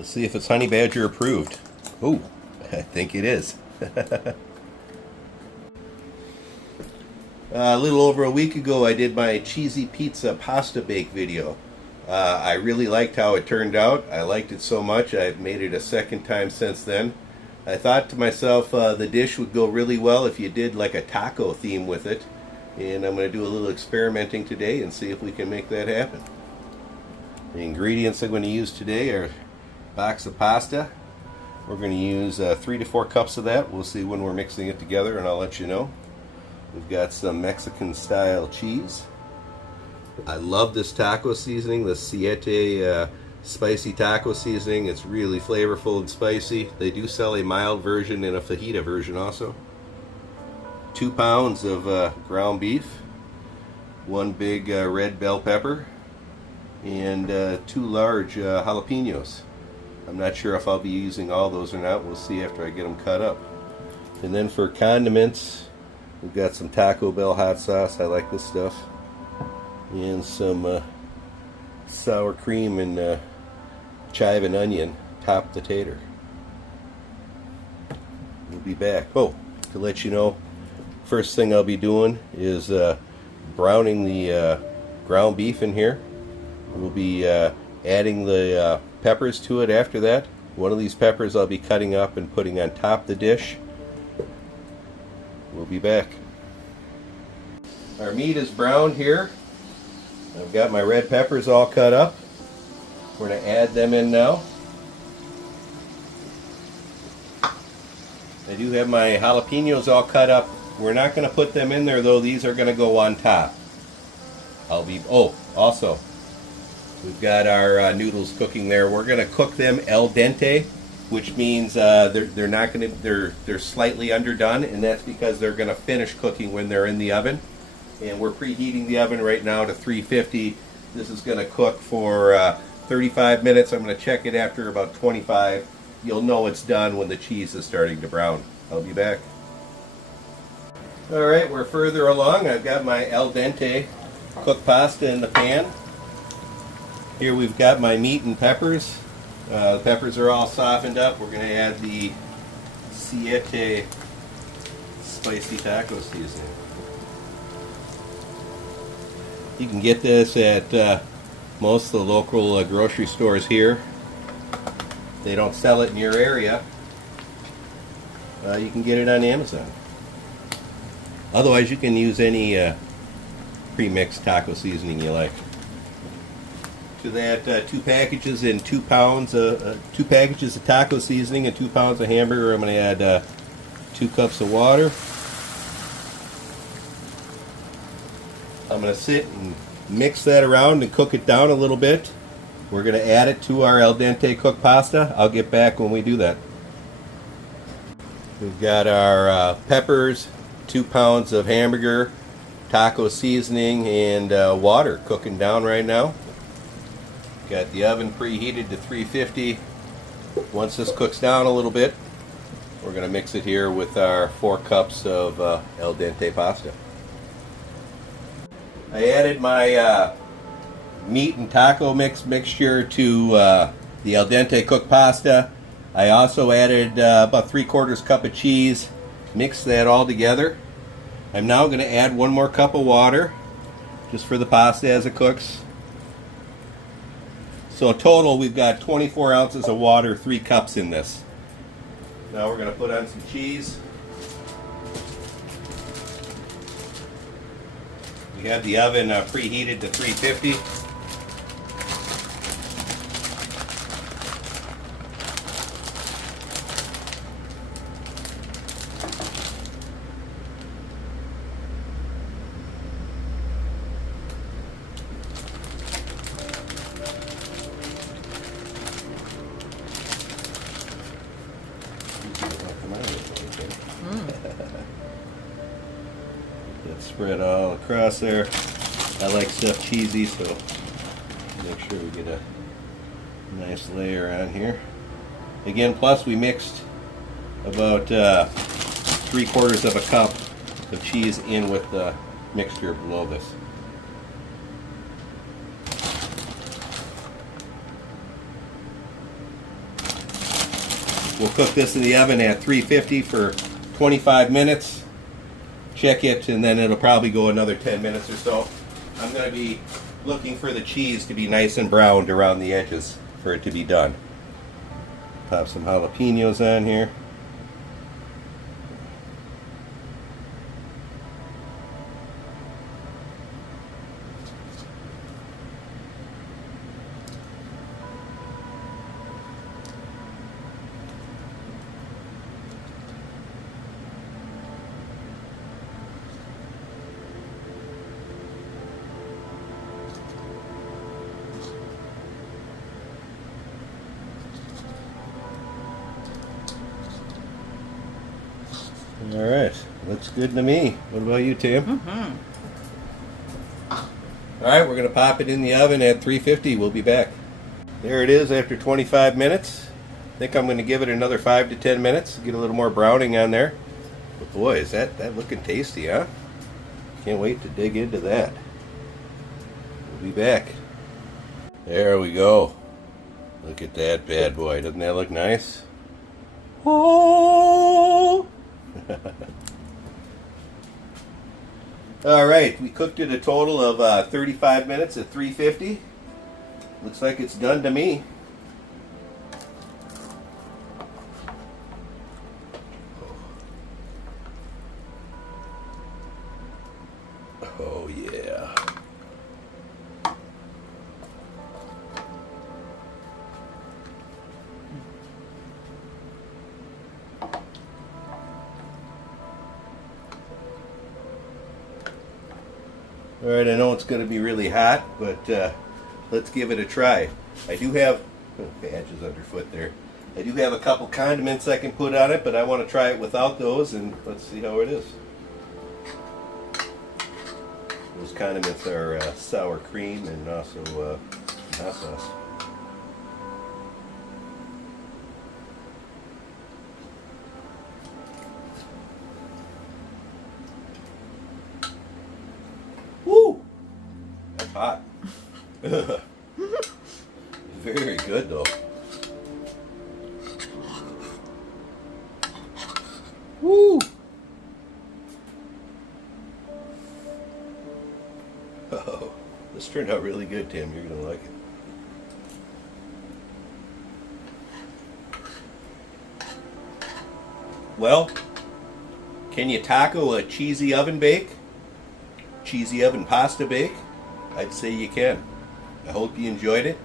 Let's see if it's Honey Badger approved. Oh, I think it is. A little over a week ago I did my cheesy pizza pasta bake video. I really liked how it turned out. I liked it so much I've made it a second time since then. I thought to myself the dish would go really well if you did like a taco theme with it. And I'm going to do a little experimenting today and see if we can make that happen. The ingredients I'm going to use today are a box of pasta. We're going to use 3 to 4 cups of that. We'll see when we're mixing it together and I'll let you know. We've got some Mexican style cheese. I love this taco seasoning, the Siete spicy taco seasoning. It's really flavorful and spicy. They do sell a mild version and a fajita version also. 2 pounds of ground beef, 1 big red bell pepper, and 2 large jalapenos. I'm not sure if I'll be using all those or not. We'll see after I get them cut up. And then for condiments, we've got some Taco Bell hot sauce. I like this stuff. And some sour cream and chive and onion top the tater. We'll be back. Oh, to let you know, first thing I'll be doing is browning the ground beef in here. We'll be adding the peppers to it after that. One of these peppers I'll be cutting up and putting on top of the dish. We'll be back. Our meat is browned here. I've got my red peppers all cut up. We're going to add them in now. I do have my jalapenos all cut up. We're not going to put them in there though. These are going to go on top. Also, we've got our noodles cooking there. We're going to cook them al dente, which means they're not going to they're slightly underdone, and that's because they're going to finish cooking when they're in the oven. And we're preheating the oven right now to 350. This is going to cook for 35 minutes. I'm going to check it after about 25. You'll know it's done when the cheese is starting to brown. I'll be back. Alright, we're further along. I've got my al dente cooked pasta in the pan. Here we've got my meat and peppers. The peppers are all softened up. We're going to add the Siete spicy taco seasoning. You can get this at most of the local grocery stores here. They don't sell it in your area. You can get it on Amazon. Otherwise, you can use any pre-mixed taco seasoning you like. To that, 2 packages and 2 pounds, 2 packages of taco seasoning and 2 pounds of hamburger. I'm going to add 2 cups of water. I'm going to sit and mix that around and cook it down a little bit. We're going to add it to our al dente cooked pasta. I'll get back when we do that. We've got our peppers, 2 pounds of hamburger, taco seasoning, and water cooking down right now. Got the oven preheated to 350. Once this cooks down a little bit, we're going to mix it here with our 4 cups of al dente pasta. I added my meat and taco mixture to the al dente cooked pasta. I also added about 3/4 cup of cheese. Mix that all together. I'm now going to add 1 more cup of water just for the pasta as it cooks. So total we've got 24 ounces of water, 3 cups in this. Now we're going to put on some cheese. We have the oven preheated to 350. Get spread all across there. I like stuff cheesy, so make sure we get a nice layer on here. Again, plus we mixed about 3/4 of a cup of cheese in with the mixture below this. We'll cook this in the oven at 350 for 25 minutes. Check it, and then it'll probably go another 10 minutes or so. I'm going to be looking for the cheese to be nice and browned around the edges for it to be done. Pop some jalapenos on here. All right, looks good to me. What about you, Tim? Mm-hmm. All right, we're gonna pop it in the oven at 350. We'll be back. There it is after 25 minutes. I think I'm gonna give it another 5 to 10 minutes, get a little more browning on there. But boy, is that looking tasty, huh? Can't wait to dig into that. We'll be back. There we go. Look at that bad boy. Doesn't that look nice? Oh! All right, we cooked it a total of 35 minutes at 350. Looks like it's done to me. Oh yeah. All right, I know it's going to be really hot, but let's give it a try. I do have badges underfoot there. I do have a couple condiments I can put on it, but I want to try it without those, and let's see how it is. Those condiments are sour cream and also hot sauce. Woo! That's hot. Very good though. Woo! Oh, this turned out really good, Tim. You're gonna like it. Well, can you taco a cheesy oven bake? Cheesy oven pasta bake? I'd say you can. I hope you enjoyed it.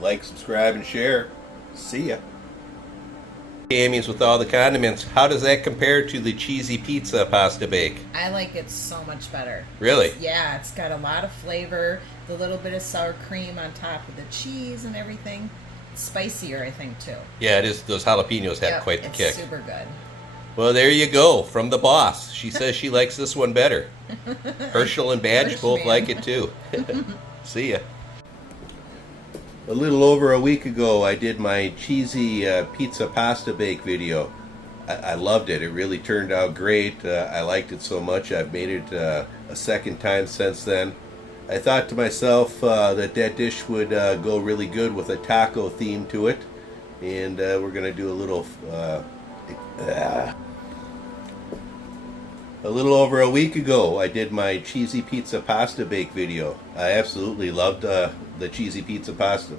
Like, subscribe, and share. See ya. Tammy's with all the condiments. How does that compare to the cheesy pizza pasta bake? I like it so much better. Really? Yeah, it's got a lot of flavor. The little bit of sour cream on top of the cheese and everything. It's spicier, I think, too. Yeah, it is. Those jalapenos had Yep, quite the kick. It's super good. Well, there you go. From the boss. She says she likes this one better. Herschel and Badge both like it too. See ya. A little over a week ago, I did my cheesy pizza pasta bake video. I loved it. It really turned out great. I liked it so much. I've made it a second time since then. I thought to myself that dish would go really good with a taco theme to it. And we're going to do a little over a week ago, I did my cheesy pizza pasta bake video. I absolutely loved the cheesy pizza pasta.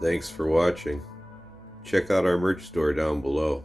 Thanks for watching. check out our merch store down below.